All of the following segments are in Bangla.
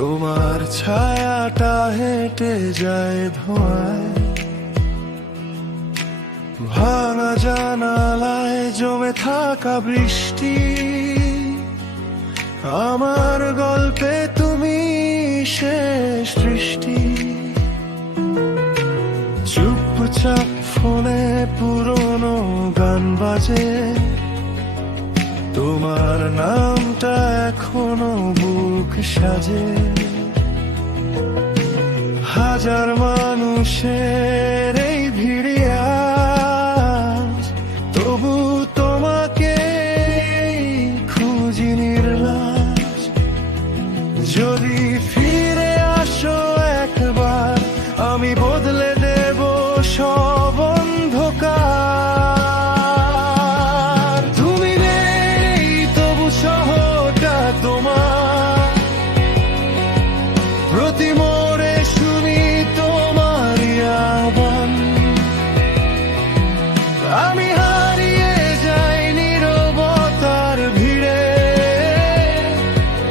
তোমার ছায়াটা হেঁটে যায় ধোঁয়ায়, ভাঙা জানালায় জমে থাকা বৃষ্টি। আমার গল্পে তুমি শেষ দৃষ্টি। চুপচাপ ফোনে পুরনো গান বাজে, তোমার নামটা এখনো বুক সাজে। হাজার মানুষের এই ভিড়ে আজ তবু তোমাকে খুঁজি নির্লাজ। যদি ফিরে আসো একবার, আমি বদলে দেব সব অন্ধকার। তুমি নেই তবু শহরটা তোমার, প্রতি মোড়ে শুনি তোমার আহ্বান। আমি হারিয়ে যাই নীরবতার ভিড়ে,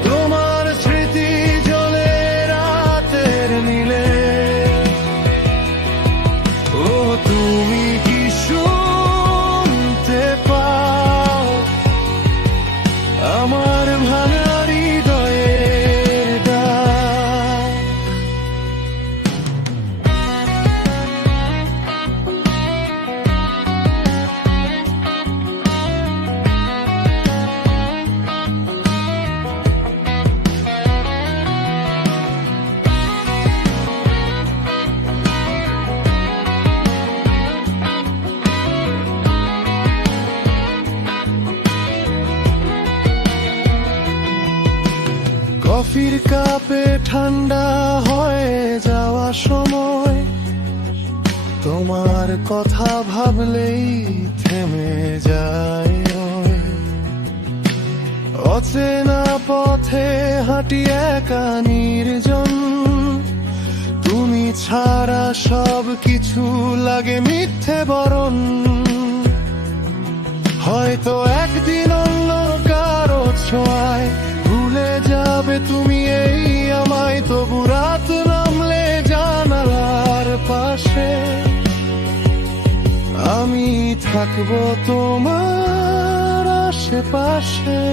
তোমার স্মৃতি জ্বলে রাতের নীলে। ও তুমি কি শুনতে পাও আমার ভাঙা হৃদয়ের ডাক? কফির কাপে ঠান্ডা হয়ে যাওয়া সময়, তোমার কথা ভাবলেই থেমে যায়। অচেনা পথে হাঁটি একা নির্জন, তুমি ছাড়া সব কিছু লাগে মিথ্যে বরণ। হয়তো একদিন অন্য কারো ছোঁয়ায় ভুলে যাবে তুমি এই আমায়, তবু রাত নামলে জানালার পাশে আমি থাকবো তোমার আশেপাশে।